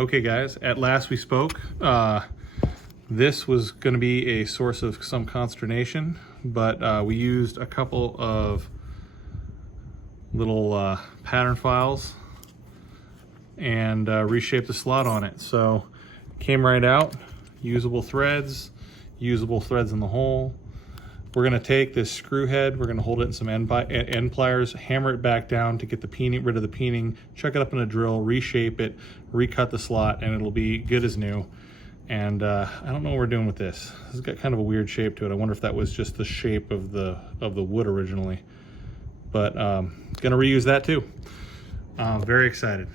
Okay guys, at last we spoke. This was going to be a source of some consternation, but we used a couple of little pattern files and reshaped the slot on it. So came right out, usable threads in the hole. We're going to take this screw head, we're going to hold it in some end pliers, hammer it back down to get the peening, rid of the peening, chuck it up in a drill, reshape it, recut the slot, and it'll be good as new. And I don't know what we're doing with this. This has got kind of a weird shape to it. I wonder if that was just the shape of the wood originally. But gonna reuse that too. Very excited,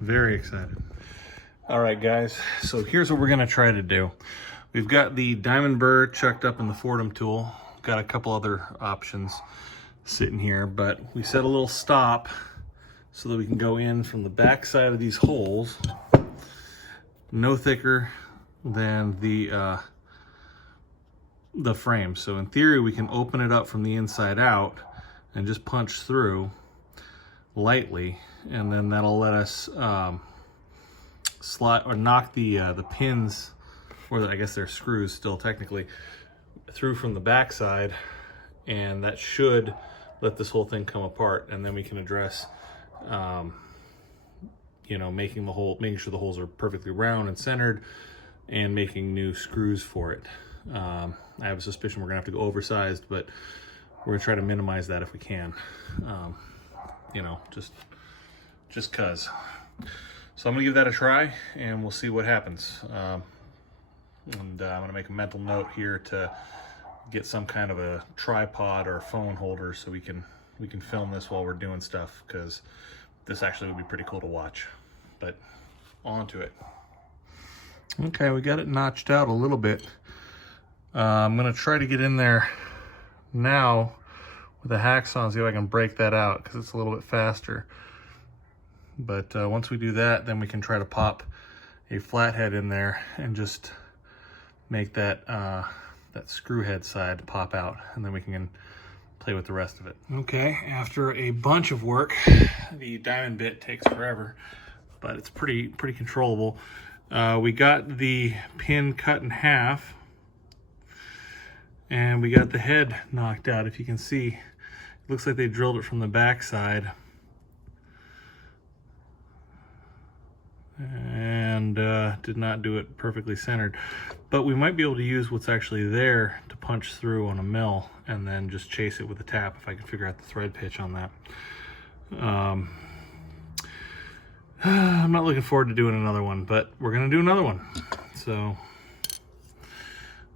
very excited. All right guys, so here's what we're gonna try to do. We've got the diamond burr chucked up in the Fordham tool. Got a couple other options sitting here, but we set a little stop so that we can go in from the back side of these holes, no thicker than the frame. So in theory, we can open it up from the inside out and just punch through lightly, and then that'll let us slot or knock the pins, or I guess they're screws still technically, through from the back side, and that should let this whole thing come apart, and then we can address you know, making sure the holes are perfectly round and centered, and making new screws for it. I have a suspicion we're gonna have to go oversized, but we're gonna try to minimize that if we can. You know, just cause. So I'm gonna give that a try, and we'll see what happens. And I'm gonna make a mental note here to get some kind of a tripod or phone holder so we can film this while we're doing stuff, because this actually would be pretty cool to watch. But on to it. Okay, we got it notched out a little bit. I'm gonna try to get in there now with a hacksaw and see if I can break that out, because it's a little bit faster. But once we do that, then we can try to pop a flathead in there and just make that that screw head side pop out, and then we can play with the rest of it. Okay, after a bunch of work, the diamond bit takes forever, but it's pretty controllable. We got the pin cut in half, and we got the head knocked out. If you can see, it looks like they drilled it from the back side, and did not do it perfectly centered. But we might be able to use what's actually there to punch through on a mill, and then just chase it with a tap if I can figure out the thread pitch on that. I'm not looking forward to doing another one, but we're gonna do another one. So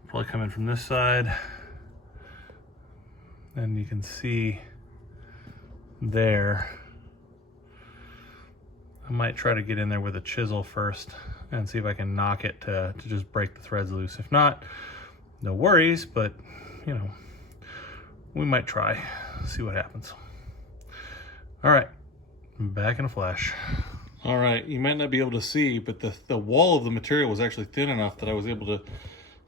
probably come in from this side, and you can see there. I might try to get in there with a chisel first and see if I can knock it to just break the threads loose. If not, no worries, but you know, we might try, see what happens. All right, back in a flash. All right, you might not be able to see, but the wall of the material was actually thin enough that I was able to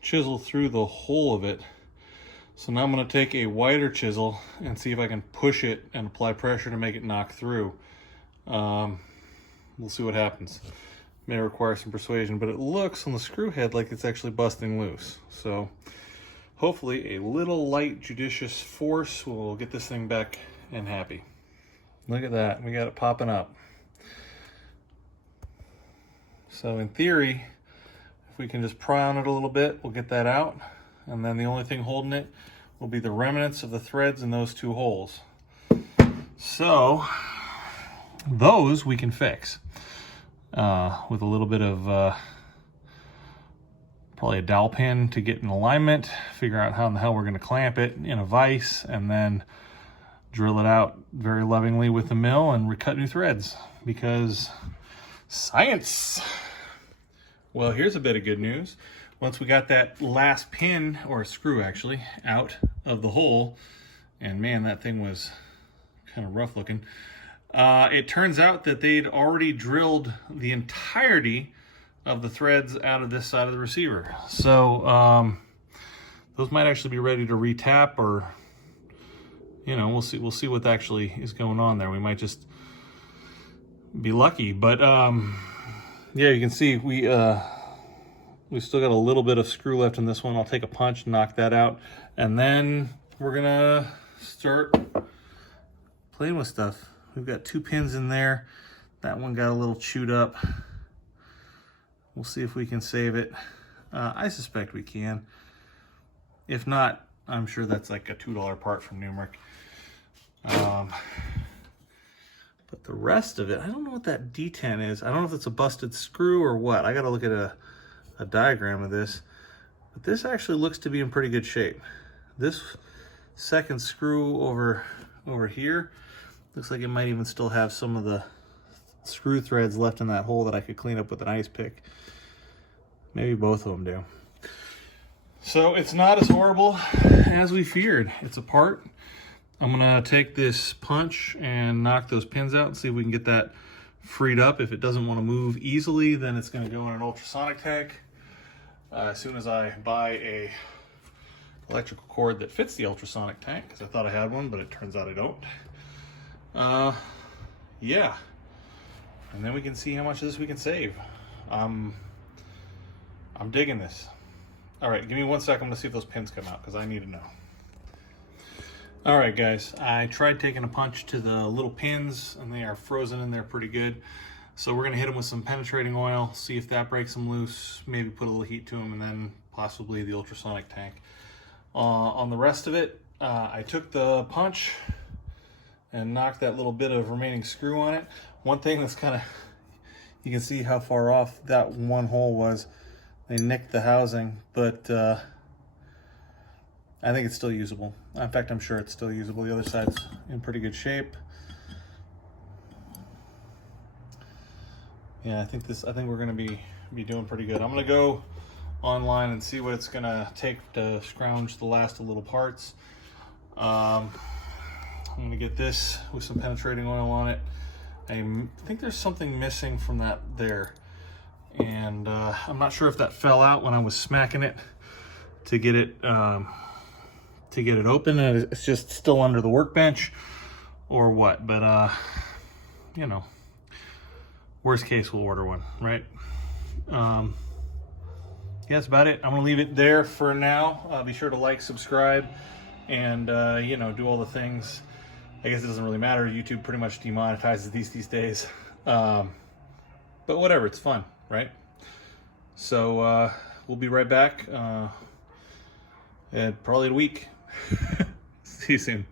chisel through the whole of it. So now I'm gonna take a wider chisel and see if I can push it and apply pressure to make it knock through. We'll see what happens. May require some persuasion, but it looks on the screw head like it's actually busting loose. So hopefully a little light, judicious force will get this thing back and happy. Look at that, we got it popping up. So in theory, if we can just pry on it a little bit, we'll get that out. And then the only thing holding it will be the remnants of the threads in those two holes. So those we can fix with a little bit of probably a dowel pin to get in alignment, figure out how in the hell we're going to clamp it in a vise, and then drill it out very lovingly with the mill and recut new threads, because science. Well, here's a bit of good news. Once we got that last pin, or screw actually, out of the hole, and man, that thing was kind of rough looking. It turns out that they'd already drilled the entirety of the threads out of this side of the receiver. So those might actually be ready to retap, or you know, we'll see what actually is going on there. We might just be lucky, but yeah, you can see we still got a little bit of screw left in this one. I'll take a punch, knock that out, and then we're gonna start playing with stuff. We've got 2 pins in there. That one got a little chewed up. We'll see if we can save it. I suspect we can. If not, I'm sure that's like a $2 part from Numeric. But the rest of it, I don't know what that D10 is. I don't know if it's a busted screw or what. I gotta look at a diagram of this. But this actually looks to be in pretty good shape. This second screw over here looks like it might even still have some of the screw threads left in that hole that I could clean up with an ice pick. Maybe both of them do. So it's not as horrible as we feared. It's apart. I'm gonna take this punch and knock those pins out and see if we can get that freed up. If it doesn't want to move easily, then it's gonna go in an ultrasonic tank. As soon as I buy a electrical cord that fits the ultrasonic tank, because I thought I had one, but it turns out I don't. Yeah. And then we can see how much of this we can save. I'm digging this. All right, give me 1 second. I'm gonna see if those pins come out, because I need to know. All right, guys, I tried taking a punch to the little pins, and they are frozen in there pretty good. So we're gonna hit them with some penetrating oil, see if that breaks them loose, maybe put a little heat to them, and then possibly the ultrasonic tank. On the rest of it, I took the punch and knocked that little bit of remaining screw on it. One thing that's kind of, you can see how far off that one hole was. They nicked the housing, but I think it's still usable. In fact, I'm sure it's still usable. The other side's in pretty good shape. Yeah, I think we're gonna be doing pretty good. I'm gonna go online and see what it's gonna take to scrounge the last of little parts. I'm gonna get this with some penetrating oil on it. I think there's something missing from that there. And I'm not sure if that fell out when I was smacking it to get it open, and it's just still under the workbench or what. But you know, worst case, we'll order one, right? Yeah, that's about it. I'm gonna leave it there for now. Be sure to like, subscribe, and you know, do all the things. I guess it doesn't really matter. YouTube pretty much demonetizes these days. But whatever, it's fun, right? So we'll be right back in probably a week. See you soon.